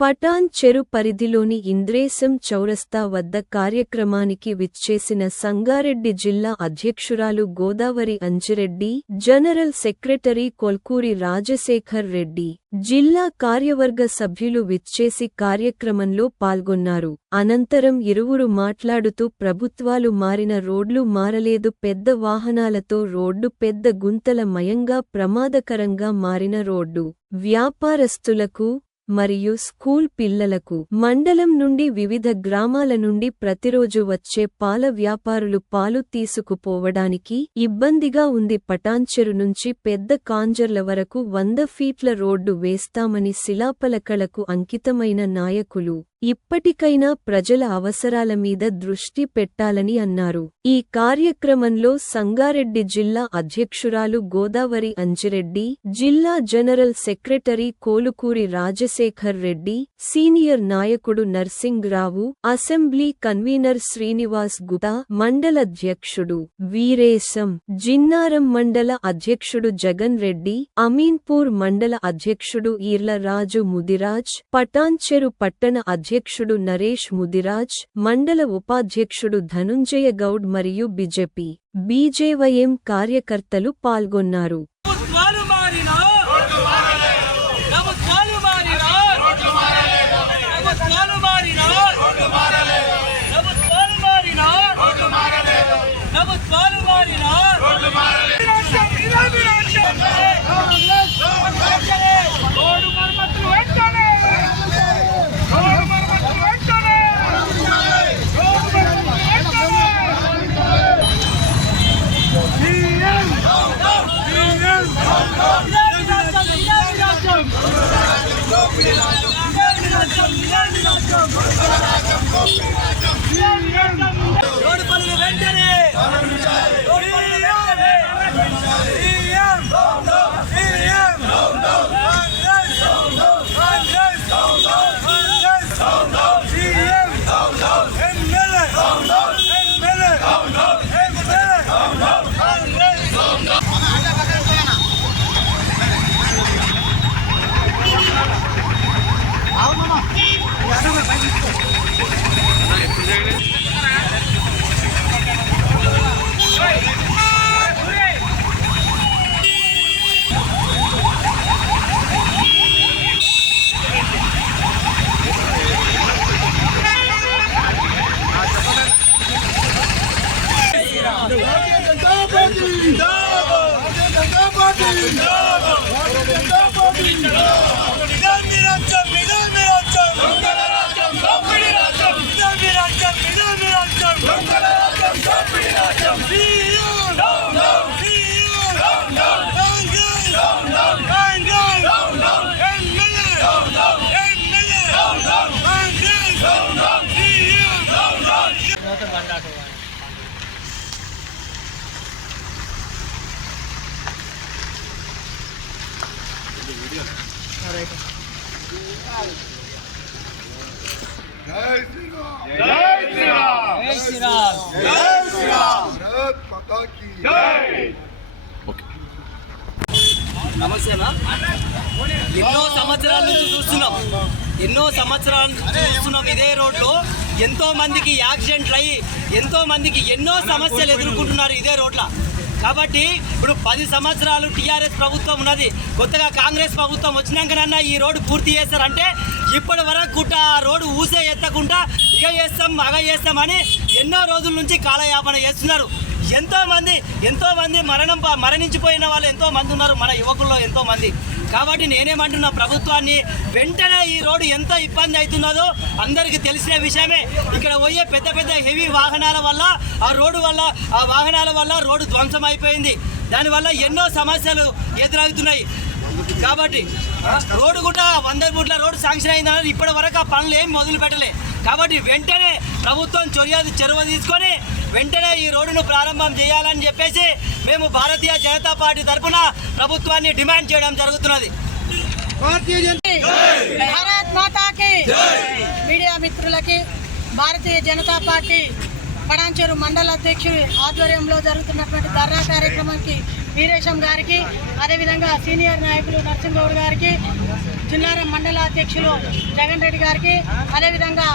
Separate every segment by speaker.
Speaker 1: పటాన్ చెరు పరిధిలోని ఇంద్రేశం చౌరస్తా వద్ద కార్యక్రమానికి విచ్చేసిన సంగారెడ్డి జిల్లా అధ్యక్షురాలు గోదావరి అంజిరెడ్డి జనరల్ సెక్రటరీ కొల్కూరి రాజశేఖర్ రెడ్డి జిల్లా కార్యవర్గ సభ్యులు విచ్చేసి కార్యక్రమంలో పాల్గొన్నారు. అనంతరం ఇరువురు మాట్లాడుతూ ప్రభుత్వాలు మారిన రోడ్లు మారలేదు పెద్ద వాహనాలతో రోడ్డు పెద్ద గుంతల మయంగా ప్రమాదకరంగా మారిన రోడ్డు వ్యాపారస్తులకు మరియు స్కూల్ పిల్లలకు మండలం నుండి వివిధ గ్రామాల నుండి ప్రతిరోజు వచ్చే పాల వ్యాపారులు పాలు తీసుకుపోవడానికి ఇబ్బందిగా ఉంది. పటాన్చెరు నుంచి పెద్ద కాంజర్ల వరకు వంద ఫీట్ల రోడ్డు వేస్తామని శిలాపలకలకు అంకితమైన నాయకులు ఇప్పటికైనా ప్రజల అవసరాల మీద దృష్టి పెట్టాలని అన్నారు. ఈ కార్యక్రమంలో సంగారెడ్డి జిల్లా అధ్యక్షురాలు గోదావరి అంజిరెడ్డి జిల్లా general secretary Kolukuri Rajasekhar Reddy senior నాయకుడు నర్సింగ్ రావు అసెంబ్లీ కన్వీనర్ శ్రీనివాస్ గుతా మండలధ్యక్షుడు వీరేశం జిన్నారం మండల అధ్యక్షుడు జగన్ రెడ్డి అమీన్పూర్ మండల అధ్యక్షుడు ఈర్ల రాజు ముదిరాజ్ పటాన్చెరు పట్టణ అధ్యక్షుడు అధ్యక్షుడు నరేష్ ముదిరాజ్ మండల ఉపాధ్యక్షుడు ధనుంజయ గౌడ్ మరియు బిజెపి బీజేవైఎం కార్యకర్తలు పాల్గొన్నారు.
Speaker 2: జై శ్రీరామ్
Speaker 3: నమస్తేనా ఎన్నో సంవత్సరాల నుంచి చూస్తున్నాం. ఎన్నో సంవత్సరాల నుంచి చూస్తున్నాం. ఇదే రోడ్లో ఎంతో మందికి యాక్సిడెంట్లు అయ్యి ఎంతో మందికి ఎన్నో సమస్యలు ఎదుర్కొంటున్నారు ఇదే రోడ్ల. కాబట్టి ఇప్పుడు పది సంవత్సరాలు టీఆర్ఎస్ ప్రభుత్వం ఉన్నది. కొత్తగా కాంగ్రెస్ ప్రభుత్వం వచ్చినాకనన్నా ఈ రోడ్డు పూర్తి చేస్తారంటే ఇప్పటి వరకు రోడ్డు ఊసే ఎత్తకుండా ఇక చేస్తాం అగ చేస్తామని ఎన్నో రోజుల నుంచి కాలయాపన చేస్తున్నారు. ఎంతో మంది ఎంతో మంది మరణం ప- మరణించిపోయిన వాళ్ళు ఎంతో మంది ఉన్నారు మన యువకుల్లో ఎంతో మంది కాబట్టి నేనేమంటున్నా ప్రభుత్వాన్ని వెంటనే ఈ రోడ్డు ఎంత ఇబ్బంది అవుతున్నదో అందరికీ తెలిసిన విషయమే. ఇక్కడ పోయే పెద్ద పెద్ద హెవీ వాహనాల వల్ల ఆ రోడ్డు వల్ల ఆ వాహనాల వల్ల రోడ్డు ధ్వంసం అయిపోయింది. దానివల్ల ఎన్నో సమస్యలు ఎదురవుతున్నాయి. కాబట్టి రోడ్డు కూడా వంద ఫుట్ల రోడ్డు శాంక్షన్ అయిందని ఇప్పటి వరకు ఆ పనులు ఏం మొదలు పెట్టలే కాబట్టి వెంటనే ప్రభుత్వం చొరవ చొరవ తీసుకొని వెంటనే ఈ రోడ్డును ప్రారంభం చేయాలని చెప్పేసి మేము భారతీయ జనతా పార్టీ తరఫున ప్రభుత్వాన్ని డిమాండ్ చేయడం జరుగుతున్నది.
Speaker 4: భారత్ మాతాకి మీడియా మిత్రులకి భారతీయ జనతా పార్టీ పడాంచేరు మండల అధ్యక్షుడి ఆధ్వర్యంలో జరుగుతున్నటువంటి ధర్నా కార్యక్రమానికి వీరేశం గారికి అదేవిధంగా సీనియర్ నాయకులు నరసింహగౌడ్ గారికి జిల్లారం మండల అధ్యక్షులు జగన్ రెడ్డి గారికి అదేవిధంగా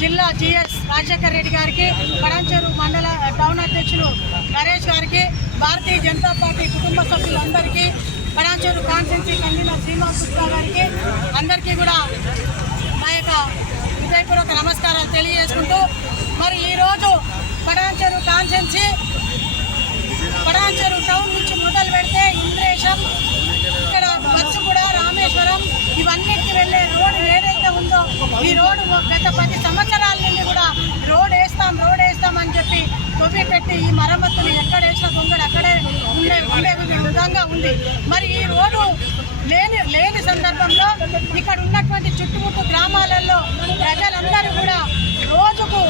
Speaker 4: జిల్లా జిఎస్ రాజశేఖర్ రెడ్డి గారికి పడాంచేరు మండల టౌన్ అధ్యక్షులు నరేష్ గారికి భారతీయ జనతా పార్టీ కుటుంబ సభ్యులందరికీ పడాంచేరు కాన్స్టెన్సీ కన్వీనర్ శ్రీనివాస్ గుప్తా గారికి అందరికీ కూడా మా యొక్క హృదయపూర్వక నమస్కారాలు తెలియజేసుకుంటూ మరి ఈరోజు పడాంచెరు కాన్సెన్సీ పడాంచెరు టౌన్ నుంచి మొదలు పెడితే ఇంద్రేశం ఇక్కడ బస్సుగూడ రామేశ్వరం ఇవన్నిటికి వెళ్ళే రోడ్డు ఏదైతే ఉందో ఈ రోడ్డు గత పది సంవత్సరాల నుండి కూడా రోడ్ వేస్తాం రోడ్ వేస్తాం అని చెప్పి తొవ్వి పెట్టి ఈ మరమ్మతులు ఎక్కడ వేసిన దొంగడు అక్కడే ఉండే ఉండే విధంగా ఉంది. మరి ఈ రోడ్డు లేని లేని సందర్భంలో ఇక్కడ ఉన్నటువంటి చుట్టుముట్టు గ్రామాలలో ప్రజలందరూ కూడా రోజుకు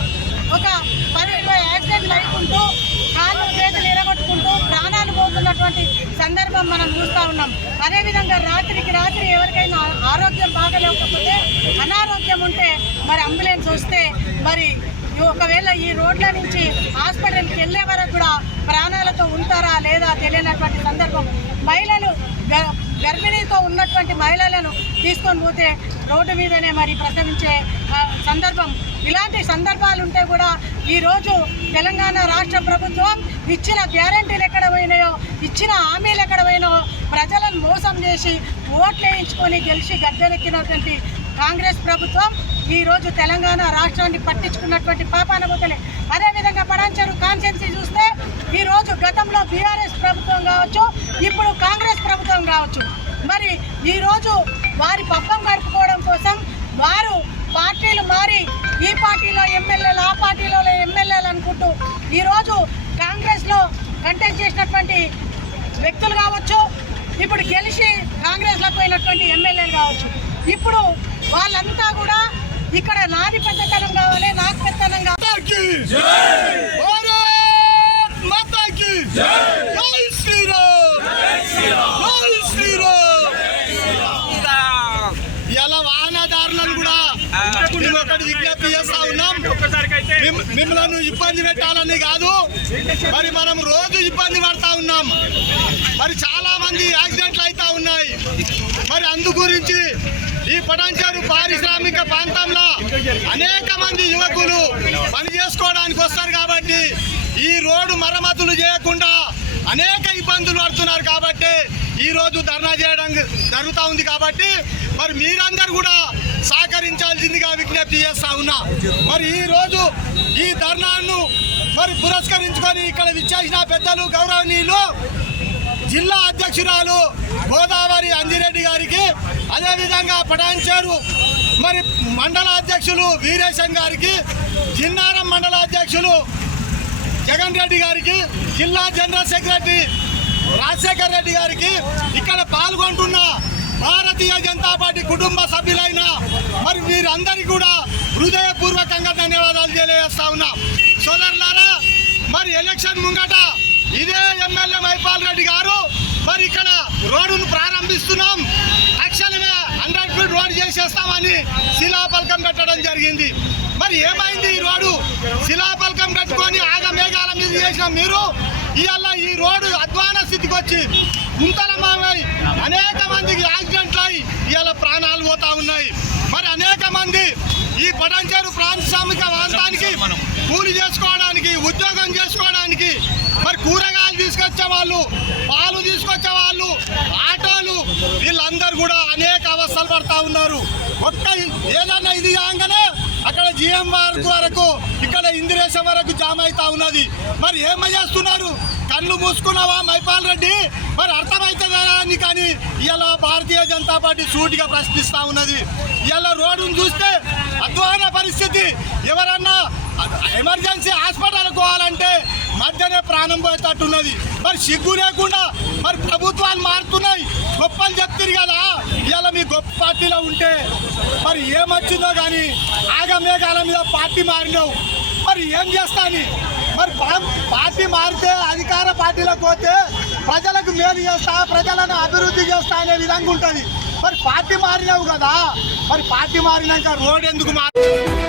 Speaker 4: ఒక పది ఇరవై యాక్సిడెంట్లు అయికుంటూ కాళ్ళు చేతులు ఎరగొట్టుకుంటూ ప్రాణాలు పోతున్నటువంటి సందర్భం మనం చూస్తూ ఉన్నాం. అదేవిధంగా రాత్రికి రాత్రి ఎవరికైనా ఆరోగ్యం బాగలేకపోతే అనారోగ్యం ఉంటే మరి అంబులెన్స్ వస్తే మరి ఒకవేళ ఈ రోడ్ల నుంచి హాస్పిటల్కి వెళ్ళే వరకు కూడా ప్రాణాలతో ఉంటారా లేదా తెలియనటువంటి సందర్భం. మహిళలు గ- గర్భిణీతో ఉన్నటువంటి మహిళలను తీసుకొని పోతే రోడ్డు మీదనే మరి ప్రసవించే సందర్భం. ఇలాంటి సందర్భాలు ఉంటే కూడా ఈరోజు తెలంగాణ రాష్ట్ర ప్రభుత్వం ఇచ్చిన గ్యారంటీలు ఎక్కడ పోయినాయో ఇచ్చిన హామీలు ఎక్కడ పోయినాయో ప్రజలను మోసం చేసి ఓట్లు వేయించుకొని గెలిచి గద్దెనెక్కినటువంటి కాంగ్రెస్ ప్రభుత్వం ఈరోజు తెలంగాణ రాష్ట్రాన్ని పట్టించుకున్నటువంటి పాపాన బొత్తలే అదేవిధంగా పడాంచరు కాన్సెన్సీ చూస్తే ఈరోజు గతంలో బీఆర్ఎస్ ప్రభుత్వం కావచ్చు ఇప్పుడు కాంగ్రెస్ ప్రభుత్వం కావచ్చు. మరి ఈరోజు వారి పబ్బం గడుపుకోవడం కోసం వారు పార్టీలు మారి ఈ పార్టీలో ఎమ్మెల్యేలు ఆ పార్టీలో ఎమ్మెల్యేలు అనుకుంటూ ఈరోజు కాంగ్రెస్లో కంటెస్ట్ చేసినటువంటి వ్యక్తులు కావచ్చు ఇప్పుడు గెలిచి కాంగ్రెస్లో పోయినటువంటి ఎమ్మెల్యేలు కావచ్చు. ఇప్పుడు వాళ్ళంతా కూడా ఇక్కడ నాది పెద్దతనం కావాలి నాకు పెద్దతనం కావాలి.
Speaker 2: భారత్ మాతా కీ జై శ్రీరామ్! జై శ్రీరామ్! ఇలా వాహనదారులను కూడా ఒకటి విజ్ఞప్తి చేస్తా ఉన్నాం. మిమ్- మిమ్మల్ని ఇబ్బంది పెట్టాలని కాదు మరి మనం రోజు ఇబ్బంది పడతా ఉన్నాం. మరి చాలా మంది మరి అందు గురించి ఈ పటాన్చారు పారిశ్రామిక ప్రాంతంలో అనేక మంది యువకులు పని చేసుకోవడానికి వస్తారు కాబట్టి ఈ రోడ్డు మరమ్మతులు చేయకుండా అనేక ఇబ్బందులు పడుతున్నారు కాబట్టి ఈ రోజు ధర్నా చేయడం జరుగుతూ ఉంది కాబట్టి మరి మీరందరూ కూడా సహకరించాల్సిందిగా విజ్ఞప్తి చేస్తా ఉన్నా. మరి ఈ రోజు ఈ ధర్నాను మరి పురస్కరించుకొని ఇక్కడ విచ్చేసిన పెద్దలు గౌరవనీయులు జిల్లా అధ్యక్షురాలు గోదావరి అంజిరెడ్డి గారికి అదేవిధంగా పఠాయించారు మరి మండల అధ్యక్షులు వీరేశం గారికి జిన్నారం మండల అధ్యక్షులు జగన్ రెడ్డి గారికి జిల్లా జనరల్ సెక్రటరీ రాజశేఖర్ రెడ్డి గారికి ఇక్కడ పాల్గొంటున్న భారతీయ జనతా పార్టీ కుటుంబ సభ్యులైన మరి వీరందరికీ కూడా హృదయపూర్వకంగా ధన్యవాదాలు తెలియజేస్తా ఉన్నా. సోదరులారా మరి ఎలక్షన్ ముంగట ఇదే ఎమ్మెల్యే మైపాల్ రెడ్డి గారు మరి ఇక్కడ రోడ్డును ప్రారంభిస్తున్నాం. యాక్చువల్గా హండ్రెడ్ ఫీట్ రోడ్ చేసేస్తామని శిలాఫలకం పెట్టడం జరిగింది. మరి ఏమైంది ఈ రోడ్డు? శిలాఫలకం పెట్టుకొని ఆగ మేఘాల మీద చేసిన మీరు ఇవాళ ఈ రోడ్డు అధ్వాన స్థితికి వచ్చి గుంతలమామై అనేక మందికి యాక్సిడెంట్లు అయి ఇవాళ ప్రాణాలు పోతా ఉన్నాయి. మరి అనేక మంది ఈ పటంచేరు ప్రాంతామిక ప్రాంతానికి కూలి చేసుకోవడానికి ఉద్యోగం చేసుకోవడానికి. మరి కూరగాయలు తీసుకొచ్చే వాళ్ళు పాలు తీసుకొచ్చే వాళ్ళు ఆటోలు వీళ్ళందరూ కూడా అనేక అవస్థలు పడతా ఉన్నారు. ఒక్క ఏదన్నా ఇది కాగానే అక్కడ జిఎం వరకు వరకు ఇక్కడ ఇందిరేశం వరకు జామ్ అవుతా ఉన్నది. మరి ఏమై చేస్తున్నారు? కళ్ళు మూసుకున్నావా మైపాల్ రెడ్డి? మరి అర్థమవుతుందా అని కానీ ఇలా భారతీయ జనతా పార్టీ సూటిగా ప్రశ్నిస్తా ఉన్నది. ఇలా రోడ్డును చూస్తే అధ్వాన పరిస్థితి. ఎవరన్నా ఎమర్జెన్సీ హాస్పిటల్ పోవాలంటే మధ్యనే ప్రాణం పోయేటట్టున్నది. మరి సిగ్గు లేకుండా మరి ప్రభుత్వాలు మారుతున్నాయి. గొప్పలు చెప్తారు కదా. ఇలా మీ గొప్ప పార్టీలో ఉంటే మరి ఏమొచ్చిందో కానీ ఆగమేఘాల మీద పార్టీ మారినావు. మరి ఏం చేస్తాని? మరి పార్టీ మారితే అధికార పార్టీలో పోతే ప్రజలకు మేలు చేస్తా ప్రజలను అభివృద్ధి చేస్తా అనే విధంగా ఉంటుంది. మరి పార్టీ మారినావు కదా. మరి పార్టీ మారినాక రోడ్ ఎందుకు మారి?